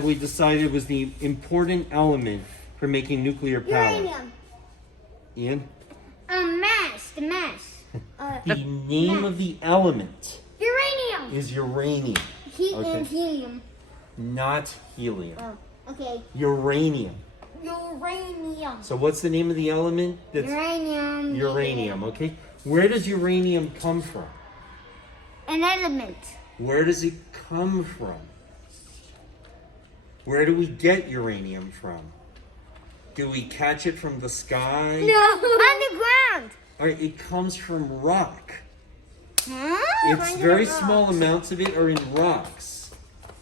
that we decided was the important element for making nuclear power? Uranium. Ian? Mass. The mass. The name of the element Uranium. is uranium. Heat Okay. and helium. Not helium. Oh, okay. Uranium. Uranium. So what's the name of the element? That's Uranium. uranium, okay? Where does uranium come from? An element. Where does it come from? Where do we get uranium from? Do we catch it from the sky? No. Underground. All right, it comes from rock. Huh? It's very small amounts of it are in rocks.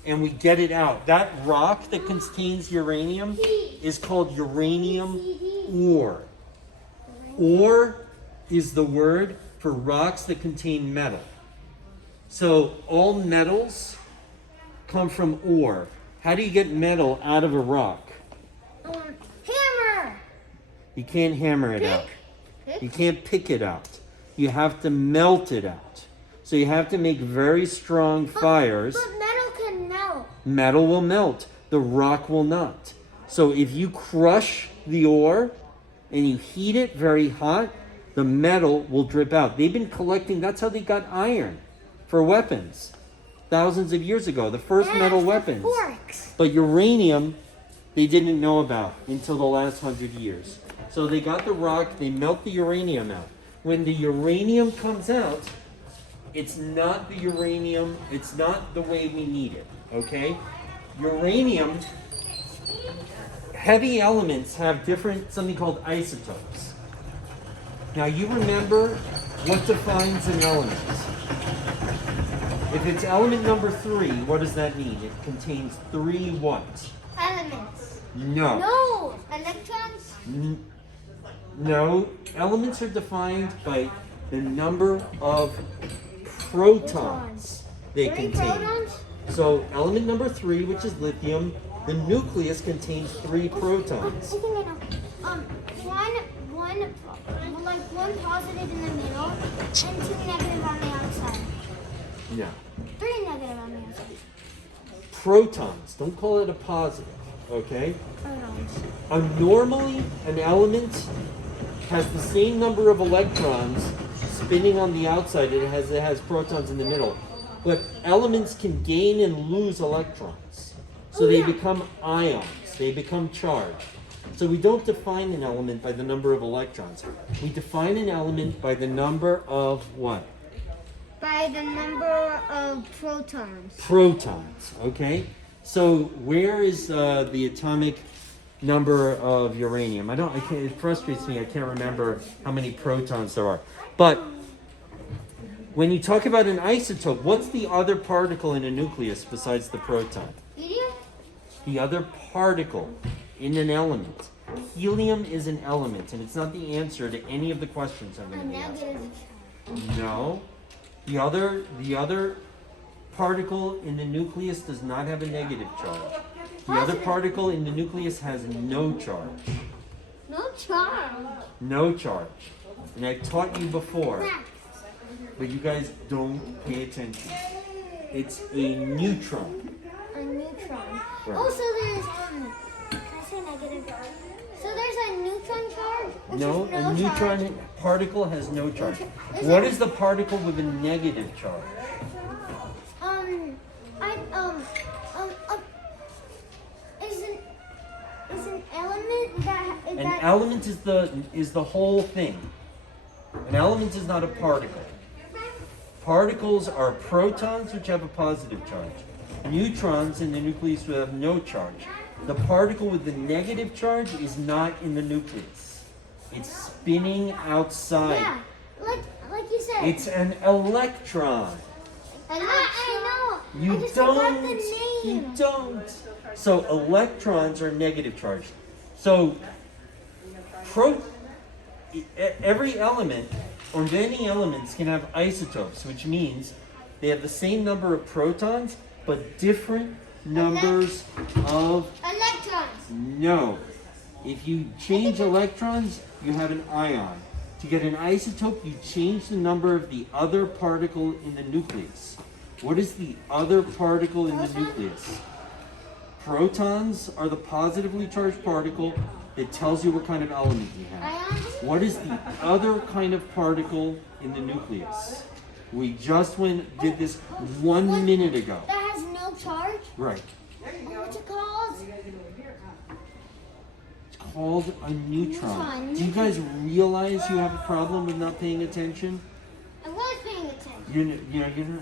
And we get it out. That rock that contains uranium is called uranium ore. Ore is the word for rocks that contain metal. So all metals come from ore. How do you get metal out of a rock? Hammer. You can't hammer it out. You can't pick it out. You have to melt it out. So you have to make very strong fires. But metal can melt. Metal will melt. The rock will not. So if you crush the ore and you heat it very hot, the metal will drip out. They've been collecting, that's how they got iron for weapons. Thousands of years ago, the first metal weapons. Forks. But uranium, they didn't know about until the last 100 years. So they got the rock, they melt the uranium out. When the uranium comes out, it's not the uranium, it's not the way we need it, okay? Uranium, heavy elements have something called isotopes. Now you remember what defines an element. If it's element number 3, what does that mean? It contains 3 what? Elements. No. No. Electrons. No. Elements are defined by the number of protons they 3 contain. protons? So element number 3, which is lithium, the nucleus contains 3 protons. I think I know. One positive in the middle and 2 negative on the outside. No. 3 negative on the outside. Protons. Don't call it a positive, okay? Protons. Normally, an element has the same number of electrons spinning on the outside as it has protons in the middle. But elements can gain and lose electrons. So they become ions. They become charged. So we don't define an element by the number of electrons. We define an element by the number of what? By the number of protons. Protons, okay? So where is the atomic number of uranium? It frustrates me, I can't remember how many protons there are. But when you talk about an isotope, what's the other particle in a nucleus besides the proton? Helium? The other particle in an element. Helium is an element, and it's not the answer to any of the questions I'm going to be asking. No. The other particle in the nucleus does not have a negative charge. The other particle in the nucleus has no charge. No charge. No charge. And I taught you before, but you guys don't pay attention. It's a neutron. A neutron. Right. Oh, so there's can I say negative? So there's a neutron charge? No, a neutron charge. particle has no charge. What is the particle with a negative charge? Is an element that An element is the whole thing. An element is not a particle. Particles are protons, which have a positive charge. Neutrons in the nucleus will have no charge. The particle with the negative charge is not in the nucleus. It's spinning outside. Yeah, like you said. It's an electron. I know. You I just forgot the don't. name. You don't. So electrons are negative charged. So every element or many elements can have isotopes, which means they have the same number of protons but different numbers of Electrons. no. If you change electrons, you have an ion. To get an isotope, you change the number of the other particle in the nucleus. What is the other particle in the nucleus? Protons are the positively charged particle. It tells you what kind of element you have. Ions? What is the other kind of particle in the nucleus? We just did this 1 minute ago. That has no charge? Right. What's it called? It's called a neutron. Neutron. Do you guys realize you have a problem with not paying attention? I was paying attention. You're not.